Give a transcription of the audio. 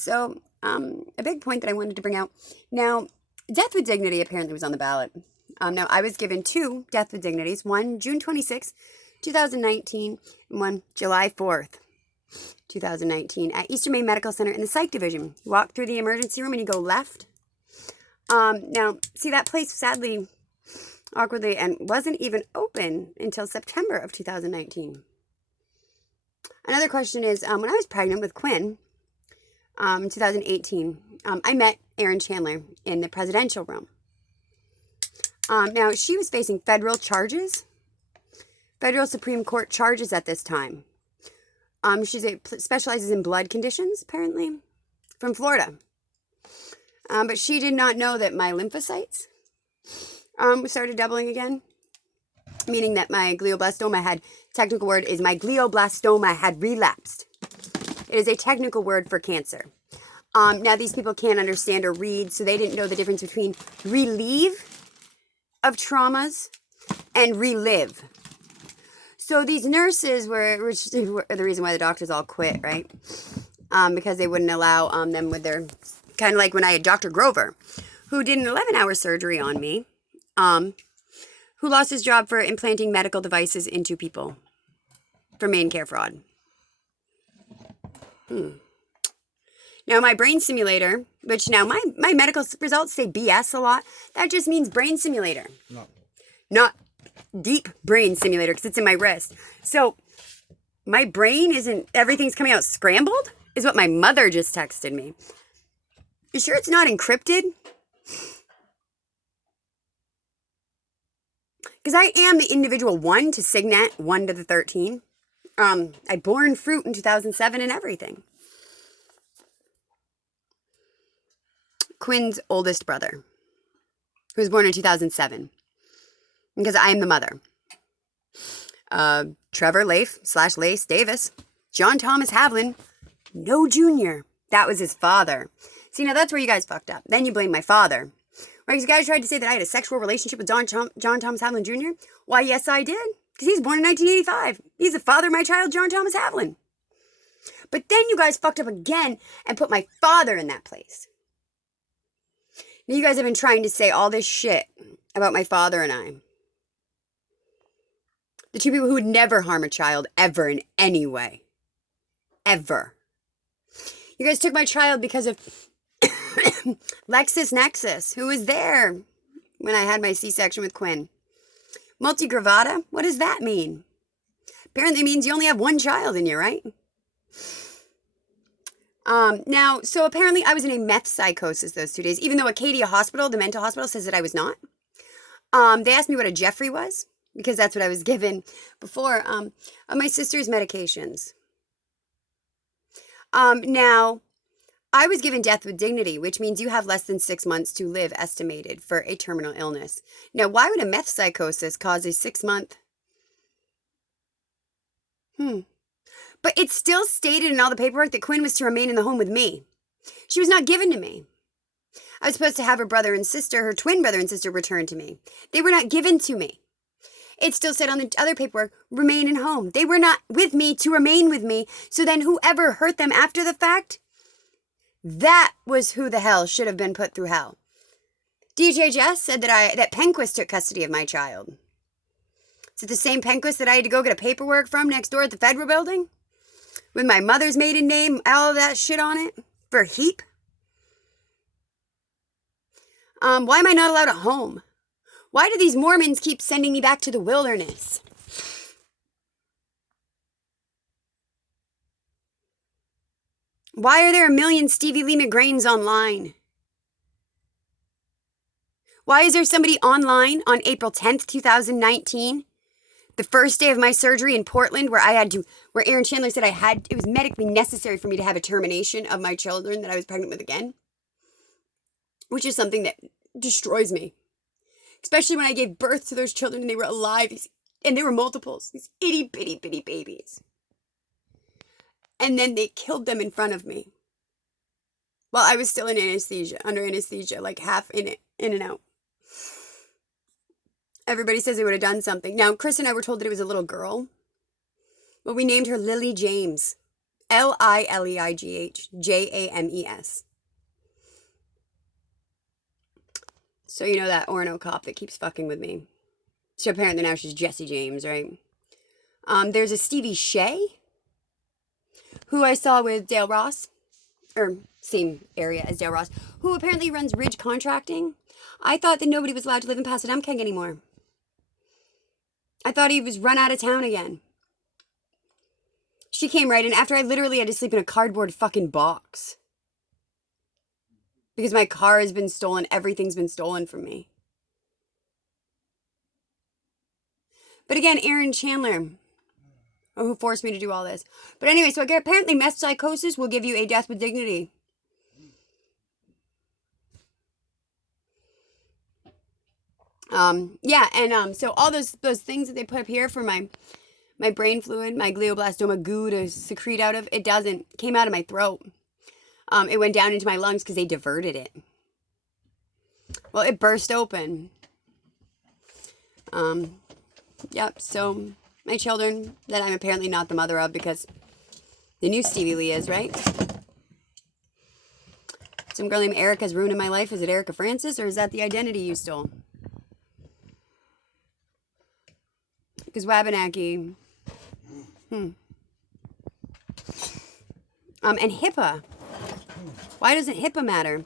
So, a big point that I wanted to bring out. Now, death with dignity apparently was on the ballot. Now, I was given 2 death with dignities. One, June 26, 2019, and one, July 4th, 2019, at Eastern Maine Medical Center in the Psych Division. You walk through the emergency room and you go left. Now, see, that place, sadly, awkwardly, and wasn't even open until September of 2019. Another question is, when I was pregnant with Quinn, in 2018, I met Erin Chandler in the presidential room. Now, she was facing federal charges, federal Supreme Court charges at this time. She specializes in blood conditions, apparently, from Florida. But she did not know that my lymphocytes started doubling again, meaning that my glioblastoma had, technical word is my glioblastoma had relapsed. It is a technical word for cancer. Now, these people can't understand or read, so they didn't know the difference between relieve of traumas and relive. So these nurses which were the reason why the doctors all quit, right? Because they wouldn't allow them with their, kind of like when I had Dr. Grover, who did an 11-hour surgery on me, who lost his job for implanting medical devices into people for main care fraud. Now, my brain simulator, which now my medical results say BS a lot, that just means brain simulator. Not deep brain simulator, because it's in my wrist. So, my brain isn't, everything's coming out scrambled, is what my mother just texted me. You sure it's not encrypted? Because I am the individual 1 to Signet, 1 to the 13. I born fruit in 2007 and everything. Quinn's oldest brother, who was born in 2007, because I am the mother. Trevor Lafe / Lace Davis, John Thomas Havlin, no junior. That was his father. See, now that's where you guys fucked up. Then you blame my father. Right, because you guys tried to say that I had a sexual relationship with John Thomas Havlin Jr. Why, yes, I did. Because he's born in 1985. He's the father of my child, John Thomas Havlin. But then you guys fucked up again and put my father in that place. Now you guys have been trying to say all this shit about my father and I. The 2 people who would never harm a child ever in any way. Ever. You guys took my child because of LexisNexis, who was there when I had my C-section with Quinn. Multogravada? What does that mean? Apparently means you only have 1 child in you, right? Now, so apparently I was in a meth psychosis those 2 days, even though Acadia Hospital, the mental hospital, says that I was not. They asked me what a Jeffrey was, because that's what I was given before, of my sister's medications. Now, I was given death with dignity, which means you have less than 6 months to live estimated for a terminal illness. Now, why would a meth psychosis cause a 6-month? But it's still stated in all the paperwork that Quinn was to remain in the home with me. She was not given to me. I was supposed to have her brother and sister, her twin brother and sister, returned to me. They were not given to me. It still said on the other paperwork, remain in home. They were not with me to remain with me. So then whoever hurt them after the fact, that was who the hell should have been put through hell. DHHS said that Penquist took custody of my child. Is it the same Penquist that I had to go get a paperwork from next door at the federal building? With my mother's maiden name, all of that shit on it? For a heap? Why am I not allowed a home? Why do these Mormons keep sending me back to the wilderness? Why are there a million Stevie Lee McGrains online? Why is there somebody online on April 10th, 2019, the first day of my surgery in Portland, where Erin Chandler said it was medically necessary for me to have a termination of my children that I was pregnant with again, which is something that destroys me. Especially when I gave birth to those children and they were alive, and they were multiples, these itty bitty bitty babies. And then they killed them in front of me while I was still in anesthesia, under anesthesia, like half in and out. Everybody says they would have done something. Now, Chris and I were told that it was a little girl. Well, we named her Lily James. LILEIGHJAMES. So you know that Orno cop that keeps fucking with me. So apparently now she's Jesse James, right? There's a Stevie Shea, who I saw with Dale Ross, or same area as Dale Ross, who apparently runs Ridge Contracting. I thought that nobody was allowed to live in Passadumkeag anymore. I thought he was run out of town again. She came right in after I literally had to sleep in a cardboard fucking box. Because my car has been stolen. Everything's been stolen from me. But again, Aaron Chandler, who forced me to do all this. But anyway, so apparently meth psychosis will give you a death with dignity. Yeah, and so all those things that they put up here for my brain fluid, my glioblastoma goo to secrete out of, it doesn't. It came out of my throat. It went down into my lungs because they diverted it. Well, it burst open. Yep, so my children that I'm apparently not the mother of because the new Stevie Lee is, right? Some girl named Erica's ruining my life. Is it Erica Francis or is that the identity you stole? Because Wabanaki. And HIPAA. Why doesn't HIPAA matter?